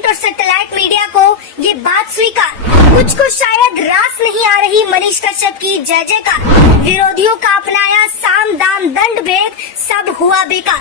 Print और satellite media को ये बात स्वीकार। कुछ को शायद रास नहीं आ रही मनीष कश्यप की जय जयकार। विरोधियों का अपनाया साम दाम दंड भेद, सब हुआ बेकार।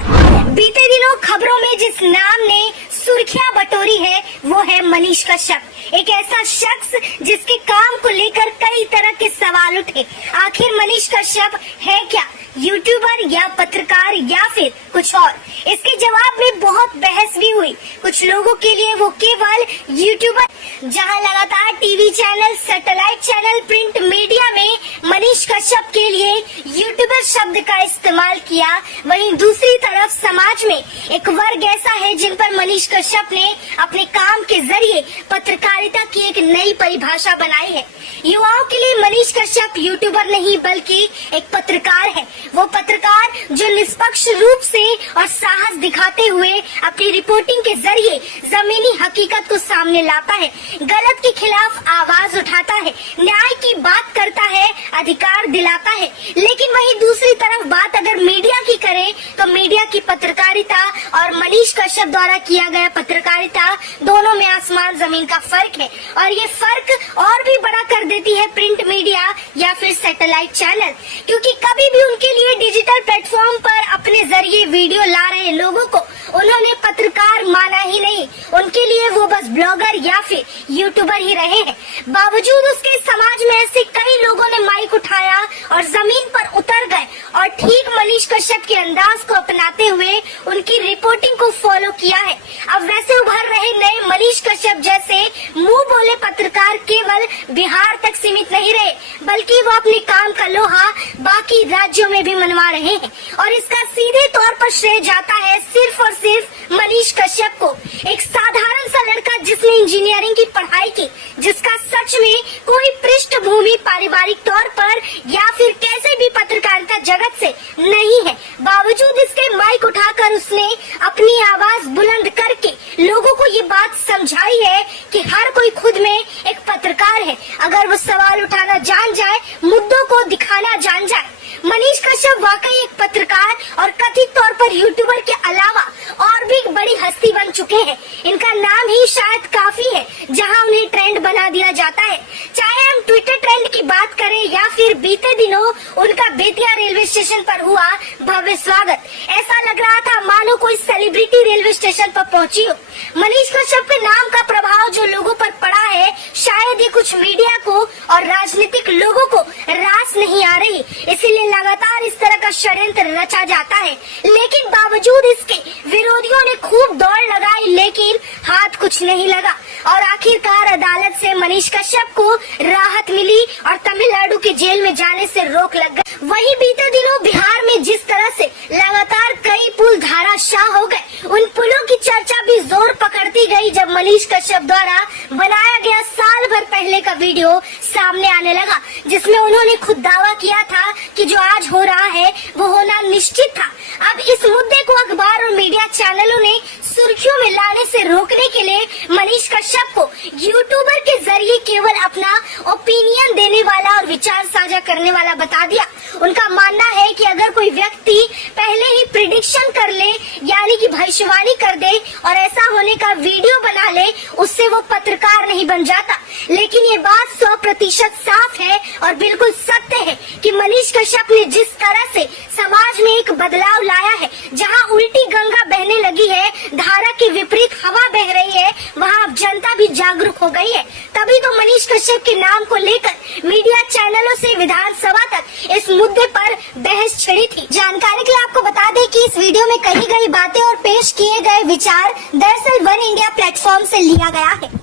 बीते दिनों खबरों में जिस नाम ने सुर्खियां बटोरी है वो है मनीष कश्यप। एक ऐसा शख्स जिसके काम को लेकर कई तरह के सवाल उठे। आखिर मनीष कश्यप है क्या, यूट्यूबर या पत्रकार या फिर कुछ और? इसके जवाब में बहुत बहस भी हुई। कुछ लोगों के लिए वो केवल यूट्यूबर, जहां लगातार TV channel, satellite channel, print media में मनीष कश्यप के लिए यूट्यूबर शब्द का इस्तेमाल किया, वहीं दूसरी तरफ समाज में एक वर्ग ऐसा है जिन पर मनीष कश्यप ने अपने काम के जरिए पत्रकारिता की एक नई परिभाषा बनाई है। युवाओं के लिए मनीष कश्यप यूट्यूबर नहीं बल्कि एक पत्रकार है। वो पत्रकार जो निष्पक्ष रूप से और साहस दिखाते हुए अपनी रिपोर्टिंग के जरिए जमीनी हकीकत को सामने लाता है, गलत के खिलाफ आवाज उठाता है, न्याय की बात करता है, अधिकार दिलाता है। लेकिन वहीं दूसरी तरफ बात अगर मीडिया की करें तो मीडिया की पत्रकारिता और मनीष कश्यप द्वारा किया गया पत्रकारिता, दोनों में आसमान जमीन का फर्क है। और ये फर्क और भी बड़ा कर देती है प्रिंट मीडिया या फिर सैटेलाइट चैनल, क्योंकि कभी भी उनके लिए डिजिटल प्लेटफॉर्म पर अपने जरिए वीडियो ला रहे लोगों को उन्होंने पत्रकार माना ही नहीं। उनके लिए वो बस ब्लॉगर या फिर यूट्यूबर ही रहे हैं। बावजूद उसके समाज में ऐसे कई लोगों ने माइक उठाया और जमीन पर उतर गए और ठीक मनीष कश्यप के अंदाज को अपनाते हुए उनकी रिपोर्टिंग को फॉलो किया है। अब वैसे उभर रहे नए मनीष कश्यप जैसे मुंह बोले पत्रकार केवल बिहार तक सीमित नहीं रहे, बल्कि वो अपने काम का लोहा बाकी राज्यों में भी मनवा रहे हैं। और इसका सीधे तौर पर श्रेय जाता है सिर्फ और सिर्फ मनीष कश्यप को। एक साधारण सा लड़का जिसने इंजीनियरिंग की पढ़ाई की, जिसका सच में कोई पृष्ठभूमि पारिवारिक तौर पर या फिर कैसे भी पत्रकारिता जगत से नहीं है, बावजूद इसके माइक उठाकर उसने अपनी आवाज बुलंद करके लोगों को ये बात समझाई है कि हर कोई खुद में एक पत्रकार है, अगर वो सवाल उठाना जान जाए, मुद्दों को दिखाना जान जाए। मनीष कश्यप वाकई एक पत्रकार और कथित तौर पर यूट्यूबर के अलावा और भी बड़ी हस्ती बन चुके हैं। इनका नाम ही शायद काफी है जहां उन्हें ट्रेंड बना दिया जाता है। चाहे हम ट्विटर ट्रेंड की बात करें या फिर बीते दिनों उनका बेतिया रेलवे स्टेशन पर हुआ भव्य स्वागत, ऐसा लग रहा था मानो कोई सेलिब्रिटी रेलवे स्टेशन पर पहुंची हो। मनीष कश्यप के नाम का प्रभाव जो लोगों पर पड़ा है, शायद ये कुछ मीडिया को और राजनीतिक लोगों को रास नहीं आ रही, इसीलिए लगातार इस तरह का षड्यंत्र रचा जाता है। लेकिन बावजूद इसके विरोधियों ने खूब दौड़ लगाई, लेकिन हाथ कुछ नहीं लगा और आखिरकार अदालत से मनीष कश्यप को राहत मिली और तमिलनाडु के जेल में जाने से रोक लग गई। वहीं बीते दिनों बिहार में जिस तरह से लगातार कई पुल धाराशाह हो गए, उन पुलों की चर्चा भी जोर पकड़ती गई जब मनीष कश्यप द्वारा बनाया गया साल भर पहले का वीडियो सामने आने लगा, जिसमें उन्होंने खुद दावा किया था कि जो आज हो रहा है वो होना निश्चित था। अब इस मुद्दे को अखबार और मीडिया चैनलों ने सुर्खियों में लाने से रोकने के लिए मनीष कश्यप को यूट्यूबर के जरिए केवल अपना ओपिनियन देने वाला और विचार साझा करने वाला बता दिया। उनका मानना है कि अगर कोई व्यक्ति पहले ही प्रिडिक्शन कर ले, यानी कि भविष्यवाणी कर दे और ऐसा होने का वीडियो बना ले, उससे वो पत्रकार नहीं बन जाता। लेकिन ये बात 100% साफ है और बिल्कुल सत्य है कि मनीष कश्यप ने जिस तरह से समाज में एक बदलाव लाया है, जहां उल्टी गंगा बहने लगी है, धारा के विपरीत हवा बह रही है, वहां अब जनता भी जागरूक हो गई है। तभी तो मनीष कश्यप के नाम को लेकर मीडिया चैनलों से विधानसभा तक इस मुद्दे पर बहस छिड़ी थी। जानकारी के लिए आपको बता दें कि इस वीडियो में कही गई बातें और पेश किए गए विचार दरअसल वन इंडिया प्लेटफॉर्म से लिया गया है।